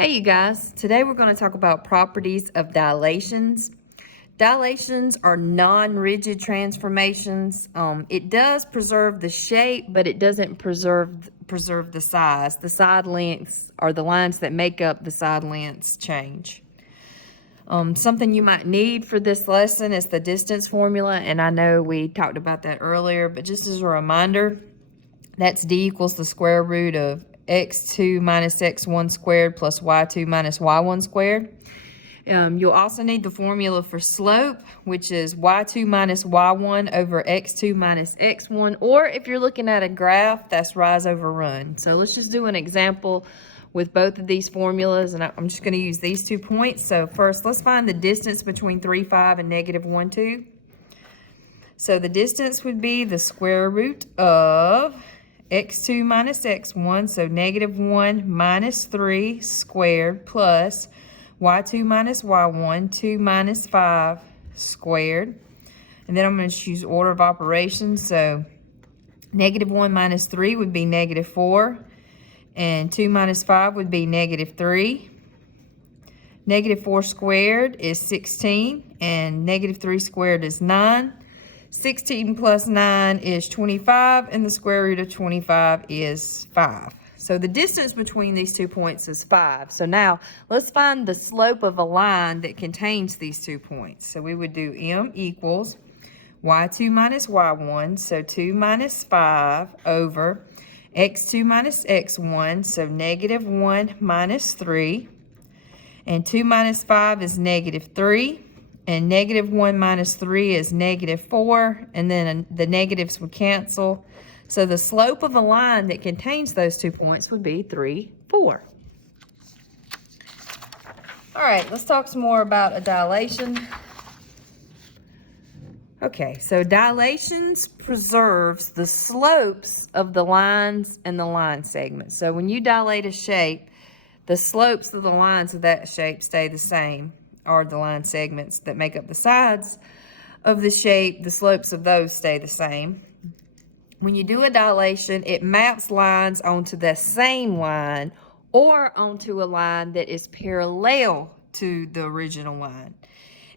Hey you guys, today we're going to talk about properties of dilations. Dilations are non-rigid transformations. It does preserve the shape, but it doesn't preserve the size. The side lengths or the lines that make up the side lengths change. Something you might need for this lesson is the distance formula, and I know we talked about that earlier, but just as a reminder, that's d equals the square root of x2 minus x1 squared plus y2 minus y1 squared. You'll also need the formula for slope, which is y2 minus y1 over x2 minus x1, or if you're looking at a graph, that's rise over run. So let's just do an example with both of these formulas, and I'm just going to use these 2 points. So first, let's find the distance between 3, 5 and negative 1, 2. So the distance would be the square root of x2 minus x1, so negative 1 minus 3 squared plus y2 minus y1, 2 minus 5 squared. And then I'm going to choose order of operations. So negative 1 minus 3 would be negative 4, and 2 minus 5 would be negative 3. Negative 4 squared is 16, and negative 3 squared is 9. 16 plus 9 is 25, and the square root of 25 is 5. So the distance between these 2 points is 5. So now let's find the slope of a line that contains these 2 points. So we would do m equals y2 minus y1, so 2 minus 5 over x2 minus x1, so negative 1 minus 3. And 2 minus 5 is negative 3. And negative 1 minus 3 is negative 4, and then the negatives would cancel. So the slope of a line that contains those 2 points would be 3, 4. All right, let's talk some more about a dilation. Okay, so dilations preserves the slopes of the lines and the line segments. So when you dilate a shape, the slopes of the lines of that shape stay the same. Are the line segments that make up the sides of the shape, the slopes of those stay the same. When you do a dilation, it maps lines onto the same line or onto a line that is parallel to the original line.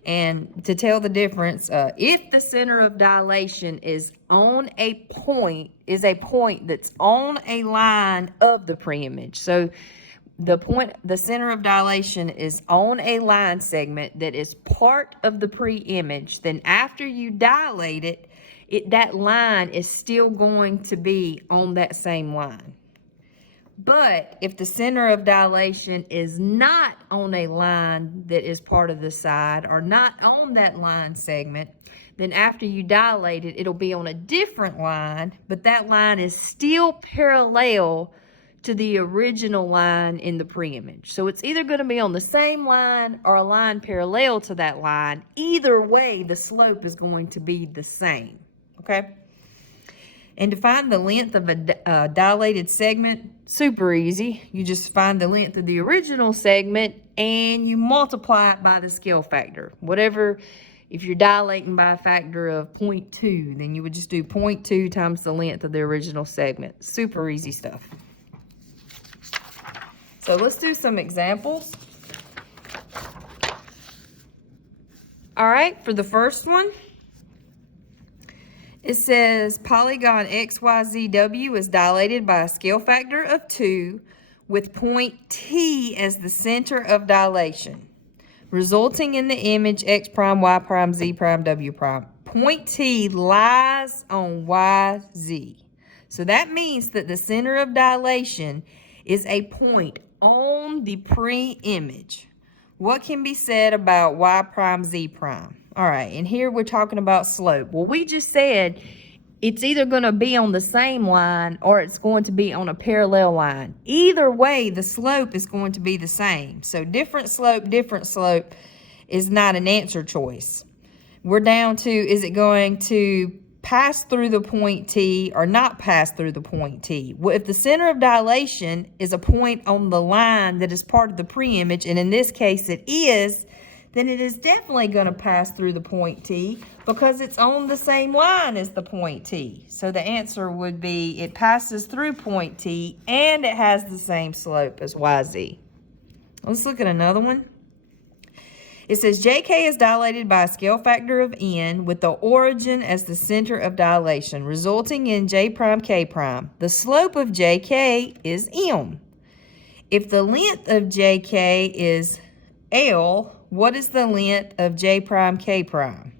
And to tell the difference, if the center of dilation is on a point that's on a line of the preimage. So the center of dilation is on a line segment that is part of the pre-image, then after you dilate it, that line is still going to be on that same line. But if the center of dilation is not on a line that is part of the side or not on that line segment, then after you dilate it, it'll be on a different line, but that line is still parallel to the original line in the pre-image. So it's either going to be on the same line or a line parallel to that line. Either way, the slope is going to be the same, okay? And to find the length of a dilated segment, super easy. You just find the length of the original segment and you multiply it by the scale factor. Whatever, if you're dilating by a factor of 0.2, then you would just do 0.2 times the length of the original segment. Super easy stuff. So let's do some examples. All right, for the first one, it says polygon XYZW is dilated by a scale factor of 2 with point T as the center of dilation, resulting in the image X prime, Y prime, Z prime, W prime. Point T lies on YZ. So that means that the center of dilation is a point on the pre-image. What can be said about Y prime, Z prime? All right, and here we're talking about slope. Well, we just said it's either going to be on the same line or it's going to be on a parallel line. Either way, the slope is going to be the same. So different slope is not an answer choice. We're down to, is it going to pass through the point T or not pass through the point T? Well, if the center of dilation is a point on the line that is part of the pre-image, and in this case it is, then it is definitely going to pass through the point T because it's on the same line as the point T. So the answer would be it passes through point T and it has the same slope as YZ. Let's look at another one. It says JK is dilated by a scale factor of n with the origin as the center of dilation, resulting in J prime K prime. The slope of JK is m. If the length of JK is L, what is the length of J prime K prime?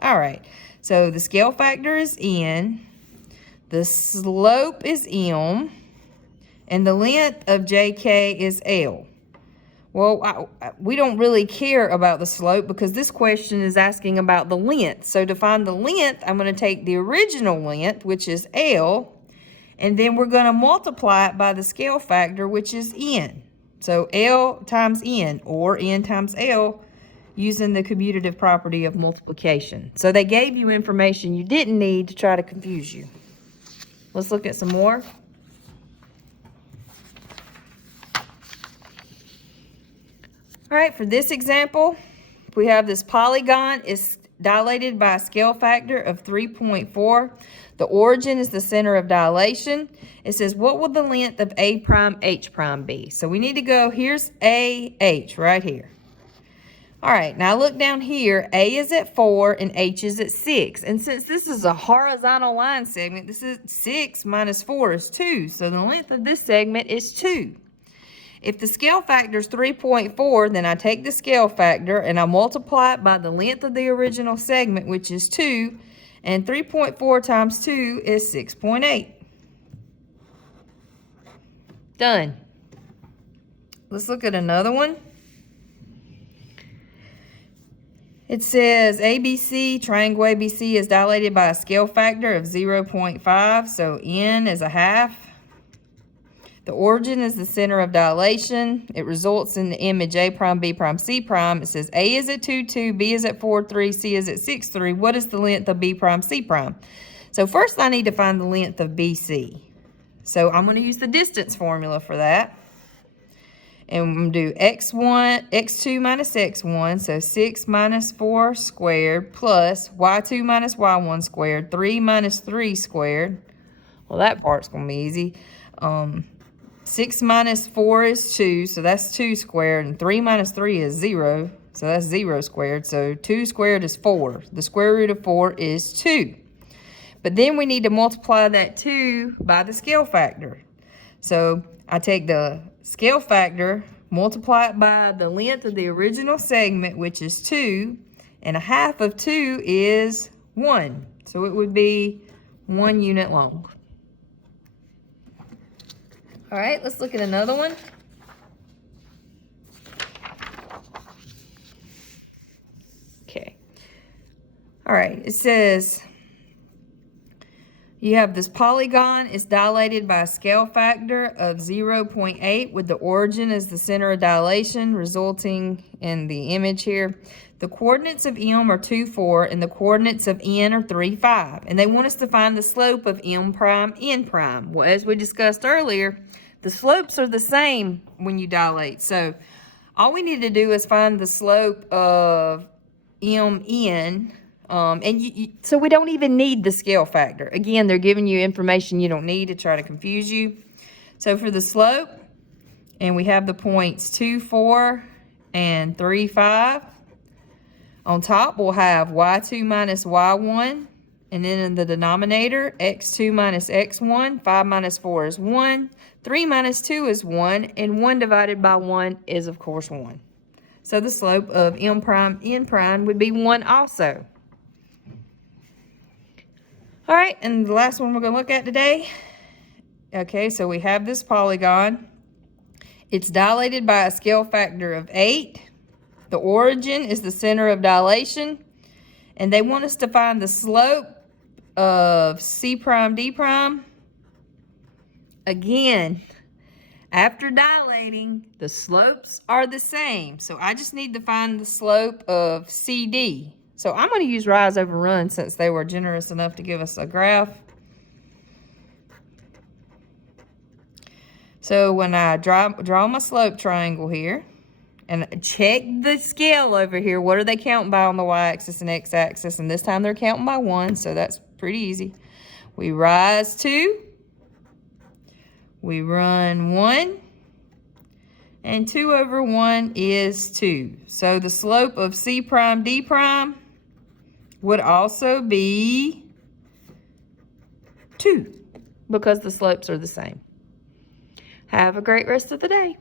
All right, so the scale factor is n, the slope is m, and the length of JK is L. Well, we don't really care about the slope because this question is asking about the length. So to find the length, I'm going to take the original length, which is L, and then we're going to multiply it by the scale factor, which is n. So L times n, or n times L, using the commutative property of multiplication. So they gave you information you didn't need to try to confuse you. Let's look at some more. All right, for this example, we have this polygon is dilated by a scale factor of 3.4. The origin is the center of dilation. It says, what will the length of A prime H prime be? So we need to go, here's AH right here. All right, now look down here. A is at 4 and H is at 6. And since this is a horizontal line segment, this is 6 minus 4 is 2. So the length of this segment is 2. If the scale factor is 3.4, then I take the scale factor and I multiply it by the length of the original segment, which is 2, and 3.4 times 2 is 6.8. Done. Let's look at another one. It says ABC, triangle ABC is dilated by a scale factor of 0.5, so n is a half. The origin is the center of dilation. It results in the image A prime, B prime, C prime. It says A is at 2, 2, B is at 4, 3, C is at 6, 3. What is the length of B prime, C prime? So first I need to find the length of BC. So I'm going to use the distance formula for that. And I'm going to do x2 minus x1, so 6 minus 4 squared, plus y2 minus y1 squared, 3 minus 3 squared. Well, that part's going to be easy. 6 minus 4 is 2, so that's 2 squared, and 3 minus 3 is 0, so that's 0 squared. So 2 squared is 4. The square root of 4 is 2. But then we need to multiply that 2 by the scale factor. So I take the scale factor, multiply it by the length of the original segment, which is 2, and a half of 2 is 1. So it would be 1 unit long. All right, let's look at another one. Okay. All right, it says you have this polygon. It's dilated by a scale factor of 0.8 with the origin as the center of dilation, resulting in the image here. The coordinates of M are 2, 4, and the coordinates of N are 3, 5. And they want us to find the slope of M prime, N prime. Well, as we discussed earlier, the slopes are the same when you dilate. So all we need to do is find the slope of MN. So we don't even need the scale factor. Again, they're giving you information you don't need to try to confuse you. So for the slope, and we have the points 2, 4, and 3, 5. On top, we'll have y2 minus y1. And then in the denominator, x2 minus x1. 5 minus 4 is 1. 3 minus 2 is 1. And 1 divided by 1 is, of course, 1. So the slope of M prime, N prime would be 1 also. All right, and the last one we're going to look at today. Okay, so we have this polygon. It's dilated by a scale factor of 8. The origin is the center of dilation. And they want us to find the slope of C prime, D prime. Again, after dilating, the slopes are the same. So I just need to find the slope of CD. So I'm going to use rise over run since they were generous enough to give us a graph. So when I draw my slope triangle here, and check the scale over here, what are they counting by on the y-axis and x-axis? And this time they're counting by 1, so that's pretty easy. We rise 2, we run 1, And 2 over 1 is 2. So the slope of C prime D prime would also be 2 because the slopes are the same. Have a great rest of the day.